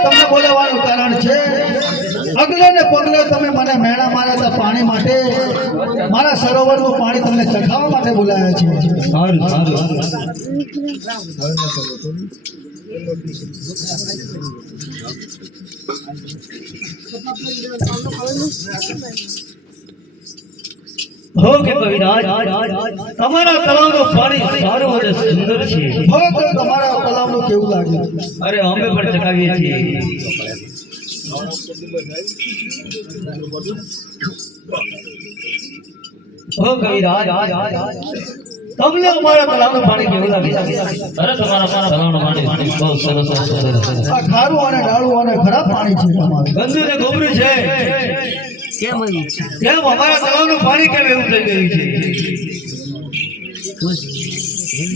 તમને બોલાવવાનું કારણ છે અગલે ને પગલે તમે મને મેણા માર્યા હતા પાણી માટે મારા સરોવરનું પાણી તમને ચખાવવા માટે બોલાયા છે હો કે કવિરાજ તમારા તળાવનું પાણી સારું અને સુંદર છે હો તો તમારા તળાવનું કેવું લાગે અરે અમે પણ ચકાવીએ છીએ હો કવિરાજ તમને અમારા તળાવનું પાણી કેવું લાગે અરે તમારા તળાવનું પાણી બહુ સરસ આ ખારું અને ડાળું અને ખરાબ પાણી છે તમારું ગંદુ ને ગોબરું છે કેમ અમારા તળાવનું પાણી કેમ એવું થઈ ગયું છે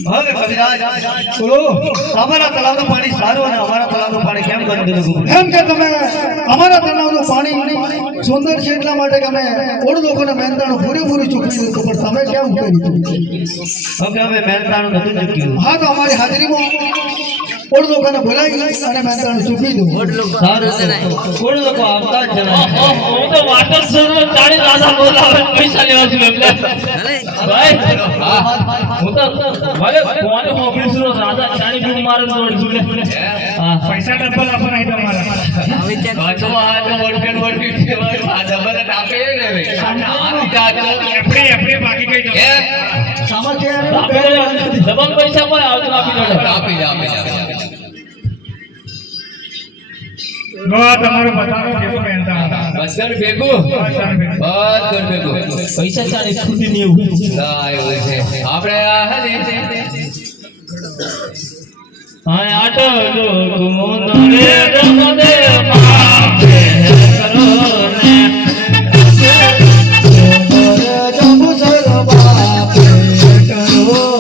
હવે કવિરાજ બોલો અમારા તળાવનું પાણી સારું અને અમારા તળાવનું પાણી કેમ ગંદુ ને ગોબરું એમ કે તમે અમારા તળાવનું પાણી સુંદર છે એટલા માટે કે અમે ઓડ લોકોને મહેનતાણું પૂરેપૂરું ચૂકવી દીધું પણ તમે કેમ કરી હવે અમે મહેનતાણું નથી ચૂક્યું હા તો અમારી હાજરીમાં ઓડ લોકોને બોલાવી અને મહેનતાણું ચૂકવી દઉં સારું ઓડ લોકો આવતા જ જણાય હું તો વાટર સર ચાલી રાજા બોલાવે પૈસા લેવા છું એટલે ભાઈ હું તો ભલે કોને ઓફિસ નો રાજા ચાલી બૂમ મારે દોડ છું પૈસા ડબલ આપણ આઈ તમારા હવે ત્યાં તો આ તો વડકેટ કેવાય આ ડબલ આપે ને હવે આપણે બાકી કઈ સામા કે ડબલ પૈસા પર આવતો આપી દો તમારું બતાવો કેવું મહેનતા બસર ભેગું પૈસા ચાલી છૂટી નહીં એવું છે આપણે હા આટો કુમોદરે રમદે માપે કરો ને જબુ સર બાપે કરો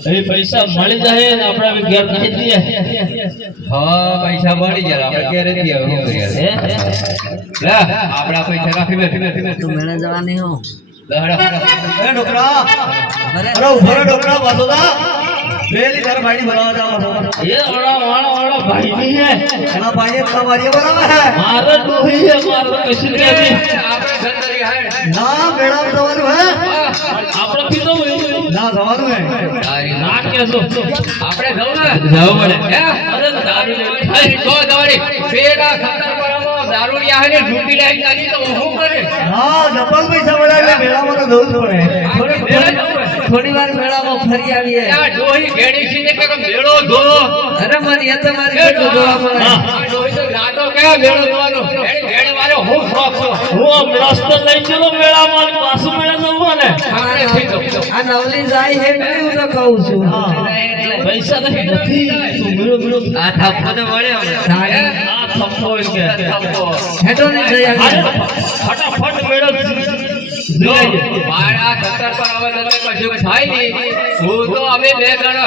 ભાઈ પૈસા મળી જાય ને આપણે ઘેર કરી દઈએ હા પૈસા મળી જાય આપણે ઘેર દઈએ શું કરીએ લે આપડા પૈસા રાખી બેઠી તું મેળે જવાની હો એ ડોકરા અરે ઉભરો ડોકરા વાસોદા બેલી ઘર ભાઈ બનાવવા જાવ એ ઓળા ભાઈ ની હે એના ભાઈ તમારી બનાવે હે મારે ડોહી હે મારે કશું કે આપણે ગંદરી હે ના મેળા જવાનું હે આપણે પીતો ના જવાનું હે ના કેસો આપણે જાવ ને જાવ પડે હે અરે દારૂ લેવી તો દવાડી પેડા ખતર પરમો દારૂડિયા હે ને ડૂબી લાઈ નાખી તો હું કરે હા ડબલ પૈસા મળે મેળામાં તો જવું પડે થોડી વાર મેળામાં ફરી આવીએ આ ડોહી ઘેડી સીને કે મેળો ધો અરે મારી એ તમારી મેળો ધોવા મળે આ ડોહી તો લાટો કયા મેળો ધોવાનો ઘેડી વાળો હું શોખ છો હું રસ્તો લઈ ચલો મેળામાં પાછું મેળા જવું ને આ નવલી જાય હે હું તો કહું છું પૈસા નથી મેળો આ થપ્પો તો મળે આ થપ્પો કે થપ્પો હેડો ને જઈ ફટાફટ મેળો જો મારા ખતર પર આવે તો કશું થાય નહીં હું તો અમે બે ગણ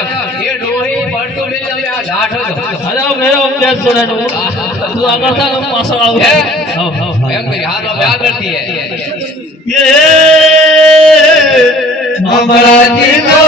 એ ડોહી પડતો મિલ અમે આ ઢાઠો અરે મેરો અભ્યાસ છોડે તું આગળ થા હું પાછળ આવું એમ કે યાર હવે આગળ થી એ અમારા જીનો